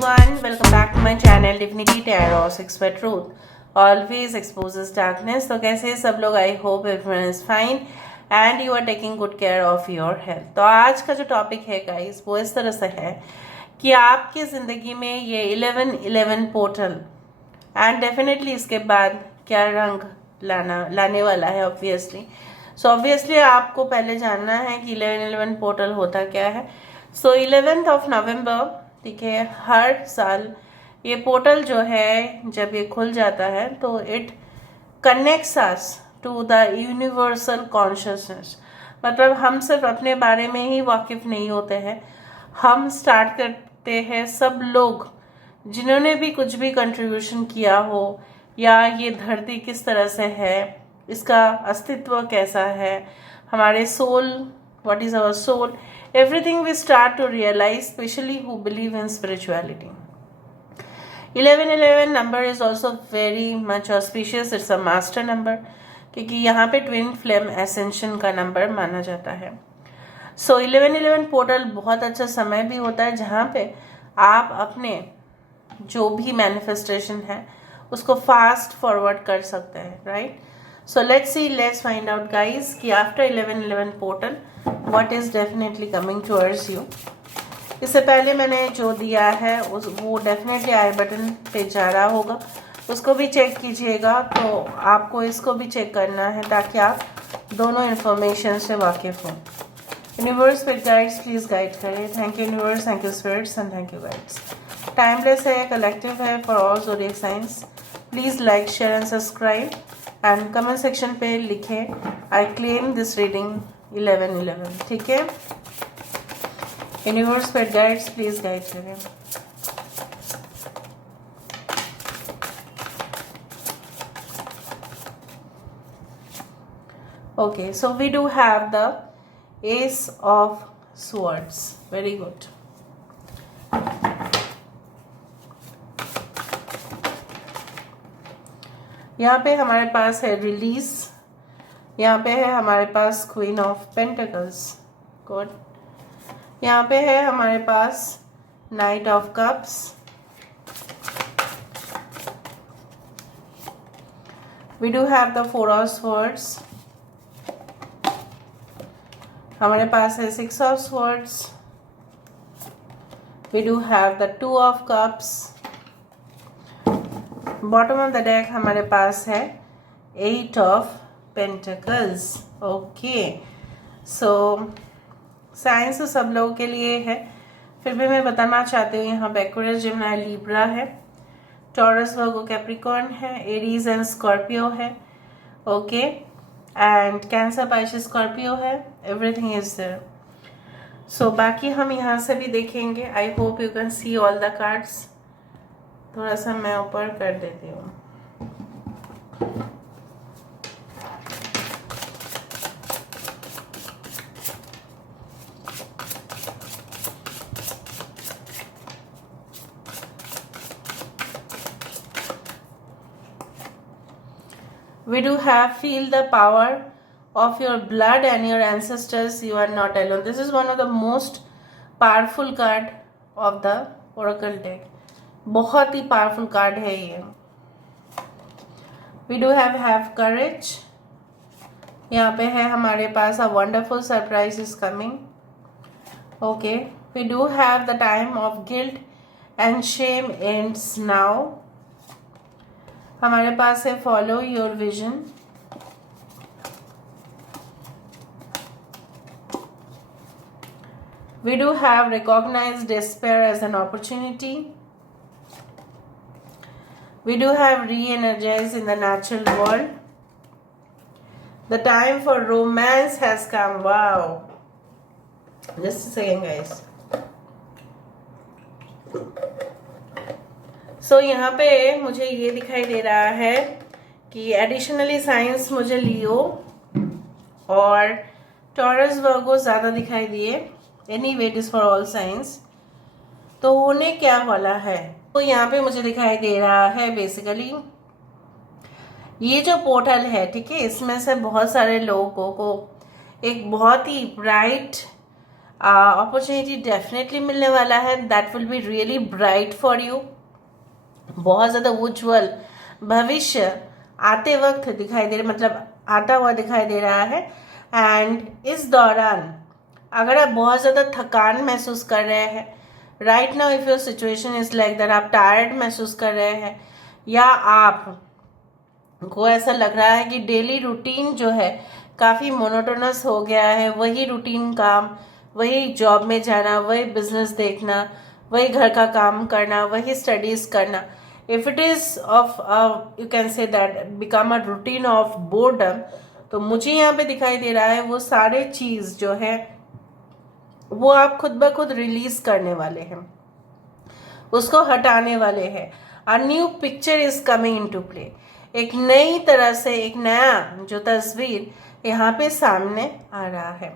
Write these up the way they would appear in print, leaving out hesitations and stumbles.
everyone, welcome back to my channel Divinity Tarot 6 by Truth always exposes darkness। तो कैसे सब लोग, I hope everyone is fine and you are taking good care of your health. तो आज का जो topic है guys वो इस तरह से है कि आपकी ज़िंदगी में ये 11-11 पोर्टल एंड डेफिनेटली इसके बाद क्या रंग लाने वाला है ऑब्वियसली। सो ऑब्वियसली आपको पहले जानना है कि 11-11 पोर्टल होता क्या है। सो 11th ऑफ नवंबर, ठीक है, हर साल ये पोर्टल जो है जब ये खुल जाता है तो it connects us to the universal consciousness. मतलब हम सिर्फ अपने बारे में ही वाकिफ नहीं होते हैं, हम स्टार्ट करते हैं सब लोग जिन्होंने भी कुछ भी कंट्रीब्यूशन किया हो, या ये धरती किस तरह से है, इसका अस्तित्व कैसा है, हमारे soul, what is our soul, everything we start to realize, especially who believe in spirituality. 11-11 number is also very much auspicious. It's a master number क्योंकि यहाँ पे ट्विन फ्लेम एसेंशन का नंबर माना जाता है। सो 11-11 पोर्टल बहुत अच्छा समय भी होता है जहाँ पे आप अपने जो भी मैनिफेस्टेशन है उसको फास्ट फॉरवर्ड कर सकते हैं, right. So let's find out guys कि after 11-11 portal what is definitely coming towards you। इससे पहले मैंने जो दिया है वो डेफिनेटली आई बटन पे जा रहा होगा, उसको भी चेक कीजिएगा। तो आपको इसको भी चेक करना है ताकि आप दोनों इन्फॉर्मेशन से वाकिफ हों। यूनिवर्स पे गाइड्स प्लीज गाइड करें। Thank you universe, thank you spirits and thank you guides. Timeless है, कलेक्टिव है for all zodiac science. Please like, share and subscribe and comment section पे लिखें आई क्लेम दिस रीडिंग 11-11, ठीक है। Universe पे guides please guide करें। Okay, so we do have the ace of swords, very good. यहाँ पे हमारे पास है रिलीज, यहाँ पे है हमारे पास क्वीन ऑफ पेंटिकल्स, गुड। यहाँ पे है हमारे पास knight of cups, we do have the four of swords, हमारे पास है six of swords, we do have the two of cups, bottom of the deck हमारे पास है eight of pentacles. Okay, so science तो सब लोगों के लिए है, फिर भी मैं बताना चाहती हूँ यहाँ पे एक्वेरियस, जेमिनी, लिब्रा है, टॉरस, वर्गो, कैप्रिकॉर्न है, एरीज एंड स्कॉर्पियो है, okay, and cancer, Pisces, Scorpio है, एवरीथिंग इज देयर। सो बाकी हम यहाँ से भी देखेंगे। I hope you can see all the cards. थोड़ा सा मैं ऊपर कर देती हूँ। We do have feel the power of your blood and your ancestors. You are not alone. This is one of the most powerful card of the oracle deck. बहुत ही powerful card है ये। वी डू हैव करेज, यहाँ पे है हमारे पास a wonderful surprise is coming, okay. We do have the time of guilt and shame ends now, हमारे पास है follow your vision, we do have recognise despair as an opportunity, we do have re-energize in the natural world, the time for romance has come। wow, just a second guys। so यहाँ पे मुझे ये दिखाई दे रहा है कि additionally science मुझे लियो और टॉरस, वर्गो ज़्यादा दिखाई दिए। Anyway it is for all science. तो होने क्या वाला है, तो यहाँ पे मुझे दिखाई दे रहा है बेसिकली ये जो पोर्टल है, ठीक है, इसमें से बहुत सारे लोगों को एक बहुत ही ब्राइट अपॉर्चुनिटी डेफिनेटली मिलने वाला है, that will be really bright for you. बहुत ज़्यादा उज्ज्वल भविष्य आते वक्त दिखाई दे रहा, मतलब आता हुआ दिखाई दे रहा है। एंड इस दौरान अगर आप बहुत ज़्यादा थकान महसूस कर रहे हैं, right now if your situation is like that, आप टायर्ड महसूस कर रहे हैं, या आप को ऐसा लग रहा है कि डेली रूटीन जो है काफ़ी मोनोटोनस हो गया है, वही रूटीन काम, वही जॉब में जाना, वही बिजनेस देखना, वही घर का काम करना, वही स्टडीज करना, if it is of you can say that become a routine of boredom, तो मुझे यहाँ पे दिखाई दे रहा है वो सारे चीज जो है वो आप खुद ब खुद रिलीज करने वाले हैं, उसको हटाने वाले हैं। A new picture is coming into play. एक नई तरह से एक नया जो तस्वीर यहाँ पे सामने आ रहा है।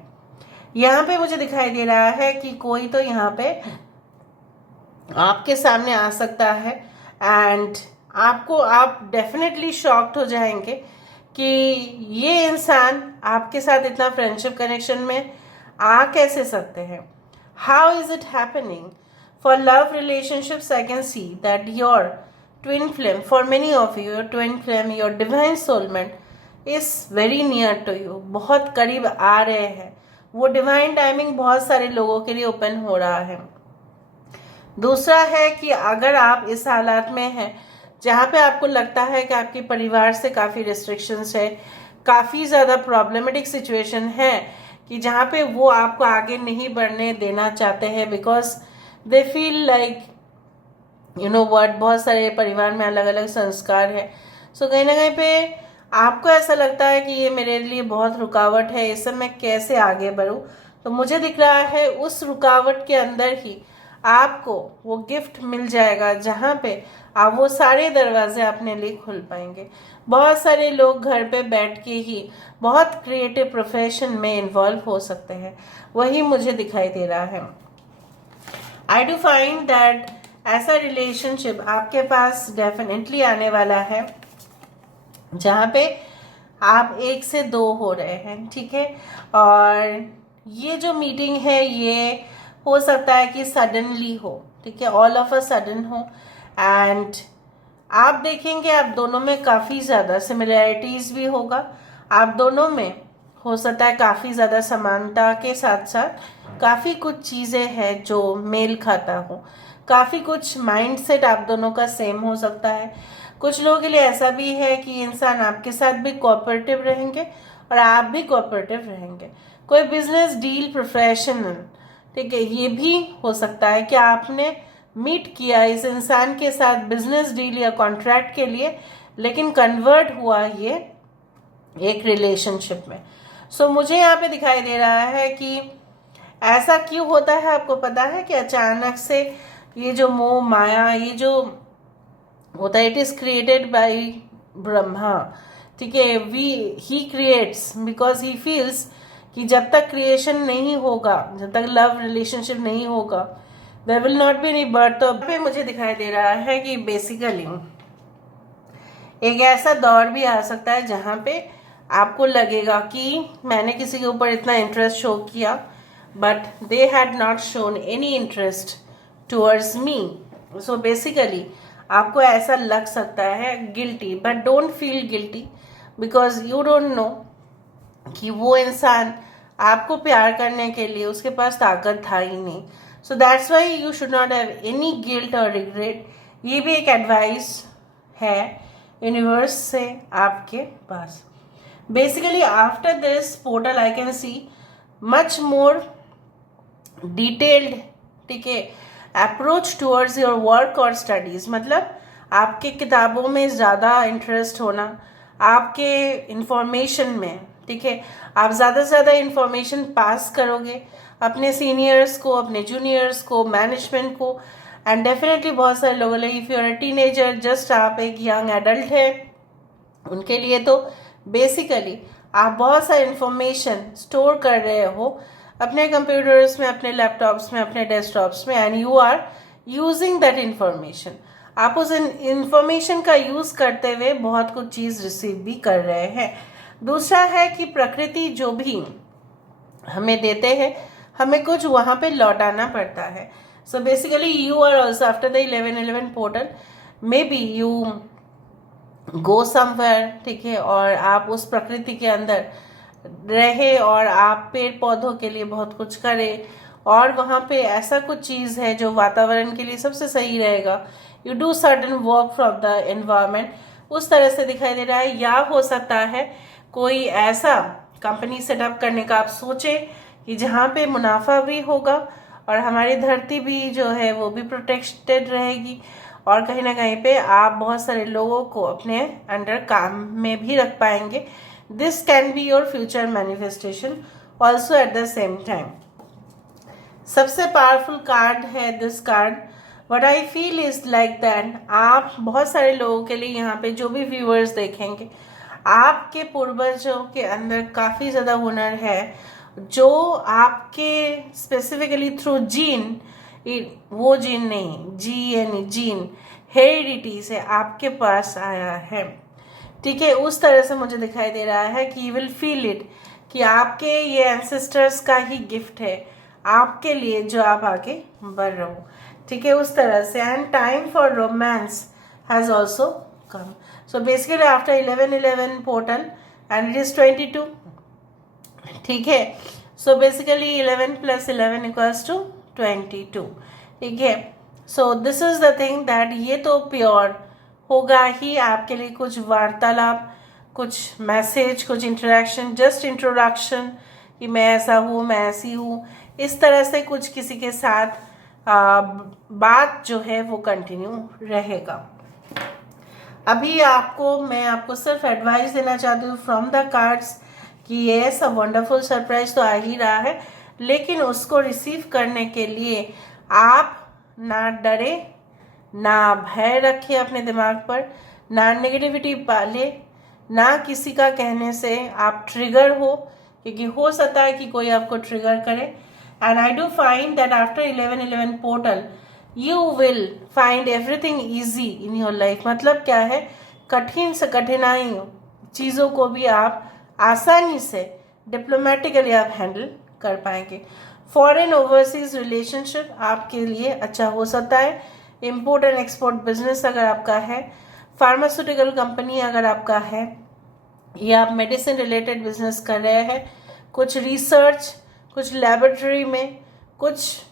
यहाँ पे मुझे दिखाई दे रहा है कि कोई तो यहाँ पे आपके सामने आ सकता है, एंड आप डेफिनेटली शॉक्ड हो जाएंगे कि ये इंसान आपके साथ इतना फ्रेंडशिप कनेक्शन में आ कैसे सकते हैं। How is it happening? For love relationships I can see that your twin flame, for many of you, your twin flame, your divine soulmate is very near to you, बहुत करीब आ रहे हैं। वो divine timing बहुत सारे लोगों के लिए ओपन हो रहा है। दूसरा है कि अगर आप इस हालात में हैं जहाँ पे आपको लगता है कि आपके परिवार से काफ़ी रिस्ट्रिक्शंस है, काफ़ी ज़्यादा प्रॉब्लमेटिक सिचुएशन है, कि जहाँ पे वो आपको आगे नहीं बढ़ने देना चाहते हैं, because they feel like you know what, बहुत सारे परिवार में अलग अलग संस्कार है। सो कहीं ना कहीं पे आपको ऐसा लगता है कि ये मेरे लिए बहुत रुकावट है, इस समय कैसे आगे बढ़ूं। तो मुझे दिख रहा है उस रुकावट के अंदर ही आपको वो गिफ्ट मिल जाएगा जहाँ पे आप वो सारे दरवाजे अपने लिए खुल पाएंगे। बहुत सारे लोग घर पे बैठ के ही बहुत क्रिएटिव प्रोफेशन में इन्वॉल्व हो सकते हैं, वही मुझे दिखाई दे रहा है। आई डू फाइंड दैट ऐसा रिलेशनशिप आपके पास डेफिनेटली आने वाला है जहाँ पे आप 1 से 2 हो रहे हैं, ठीक है। और ये जो मीटिंग है ये हो सकता है कि सडनली हो, ठीक है, ऑल ऑफ अ सडन हो। एंड आप देखेंगे आप दोनों में काफ़ी ज़्यादा सिमिलैरिटीज़ भी होगा, आप दोनों में हो सकता है काफ़ी ज़्यादा समानता के साथ साथ काफ़ी कुछ चीज़ें हैं जो मेल खाता हो, काफ़ी कुछ माइंडसेट आप दोनों का सेम हो सकता है। कुछ लोगों के लिए ऐसा भी है कि इंसान आपके साथ भी कोऑपरेटिव रहेंगे और आप भी कोऑपरेटिव रहेंगे। कोई बिजनेस डील प्रोफेशनल, ठीक है, ये भी हो सकता है कि आपने मीट किया इस इंसान के साथ बिजनेस डील या कॉन्ट्रैक्ट के लिए, लेकिन कन्वर्ट हुआ ये एक रिलेशनशिप में। सो मुझे यहाँ पे दिखाई दे रहा है कि ऐसा क्यों होता है। आपको पता है कि अचानक से ये जो मोह माया, ये जो होता है, it is created by Brahma, ठीक है। He creates because he feels कि जब तक क्रिएशन नहीं होगा, जब तक लव रिलेशनशिप नहीं होगा, there will not be any birth. तो पे मुझे दिखाई दे रहा है कि बेसिकली एक ऐसा दौर भी आ सकता है जहाँ पे आपको लगेगा कि मैंने किसी के ऊपर इतना इंटरेस्ट शो किया, but they had not shown any interest towards me. So basically आपको ऐसा लग सकता है guilty, but don't feel guilty because you don't know कि वो इंसान आपको प्यार करने के लिए उसके पास ताकत था ही नहीं। So that's why you should not have any guilt और रिग्रेट। ये भी एक एडवाइस है यूनिवर्स से आपके पास। Basically after this portal I can see much more detailed, ठीक है, अप्रोच टूवर्ड्स योर वर्क और स्टडीज। मतलब आपके किताबों में ज़्यादा इंटरेस्ट होना, आपके इंफॉर्मेशन में, ठीक है, आप ज़्यादा से ज़्यादा इंफॉर्मेशन पास करोगे अपने सीनियर्स को, अपने जूनियर्स को, मैनेजमेंट को। एंड डेफिनेटली बहुत सारे लोगों लिए if you are a teenager, just आप एक यंग एडल्ट है, उनके लिए तो बेसिकली आप बहुत सारी इंफॉर्मेशन स्टोर कर रहे हो अपने कंप्यूटर्स में, अपने लैपटॉप्स में, अपने डेस्कटॉप्स में, and you are using that information. आप उस इंफॉर्मेशन का यूज़ करते हुए बहुत कुछ चीज़ रिसीव भी कर रहे हैं। दूसरा है कि प्रकृति जो भी हमें देते हैं, हमें कुछ वहाँ पे लौटाना पड़ता है. So basically you are also after the 11/11 portal, maybe you go गो समवेयर, ठीक है, और आप उस प्रकृति के अंदर रहे और आप पेड़ पौधों के लिए बहुत कुछ करें, और वहाँ पे ऐसा कुछ चीज़ है जो वातावरण के लिए सबसे सही रहेगा. You do certain work from the environment, उस तरह से दिखाई दे रहा है. या हो सकता है कोई ऐसा कंपनी सेटअप करने का आप सोचें कि जहाँ पे मुनाफा भी होगा और हमारी धरती भी जो है वो भी प्रोटेक्टेड रहेगी, और कहीं ना कहीं पे आप बहुत सारे लोगों को अपने अंडर काम में भी रख पाएंगे. This can be your future manifestation also at the same time. सबसे पावरफुल कार्ड है this card. What I feel is like that आप बहुत सारे लोगों के लिए यहाँ पे जो भी व्यूअर्स देखेंगे, आपके पूर्वजों के अंदर काफ़ी ज़्यादा हुनर है जो आपके स्पेसिफिकली थ्रू जीन, वो जीन नहीं, जीन हेरिडिटी से आपके पास आया है. ठीक है, उस तरह से मुझे दिखाई दे रहा है कि यू विल फील इट, कि आपके ये एंसेस्टर्स का ही गिफ्ट है आपके लिए जो आप आगे बढ़ रहे हो. ठीक है, उस तरह से. And time for romance has also come. So basically after 11/11 portal and it is 22. ठीक है, सो बेसिकली 11 + 11 = 22. ठीक है, so this is the thing that ये तो प्योर होगा ही आपके लिए. कुछ वार्तालाप, कुछ मैसेज, कुछ इंटरेक्शन, जस्ट इंट्रोडक्शन कि मैं ऐसा हूँ, मैं ऐसी हूँ, इस तरह से कुछ किसी के साथ बात जो है वो कंटिन्यू रहेगा. अभी मैं आपको सिर्फ एडवाइस देना चाहती हूँ फ्रॉम द कार्ड्स कि ये सब वंडरफुल सरप्राइज तो आ ही रहा है, लेकिन उसको रिसीव करने के लिए आप ना डरे, ना भय रखे अपने दिमाग पर, ना नेगेटिविटी पाले, ना किसी का कहने से आप ट्रिगर हो, क्योंकि हो सकता है कि कोई आपको ट्रिगर करे. And I do find that after 11/11 portal you will find everything easy in your life. मतलब क्या है, कठिन से कठिनाई चीज़ों को भी आप आसानी से डिप्लोमेटिकली आप हैंडल कर पाएंगे. फॉरेन ओवरसीज रिलेशनशिप आपके लिए अच्छा हो सकता है. इम्पोर्ट एंड एक्सपोर्ट बिजनेस अगर आपका है, फार्मास्यूटिकल कंपनी अगर आपका है, या आप मेडिसिन रिलेटेड बिजनेस कर रहे हैं, कुछ रिसर्च, कुछ लैबोरेटरी में कुछ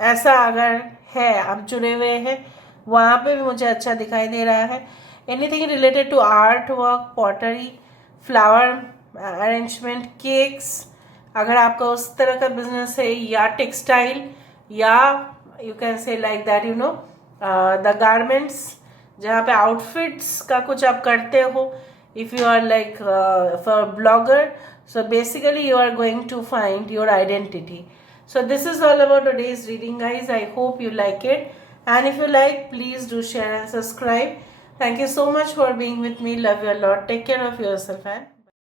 ऐसा अगर है आप जुड़े हुए हैं, वहाँ पे भी मुझे अच्छा दिखाई दे रहा है. Anything related to art work, pottery, flower arrangement, cakes, अगर आपका उस तरह का बिजनेस है, या टेक्सटाइल, या you can say like that you know the garments, जहाँ पे आउटफिट्स का कुछ आप करते हो, if you are like for blogger, so basically you are going to find your identity. So this is all about today's reading, guys. I hope you like it, and if you like, please do share and subscribe. Thank you so much for being with me. Love you a lot. Take care of yourself and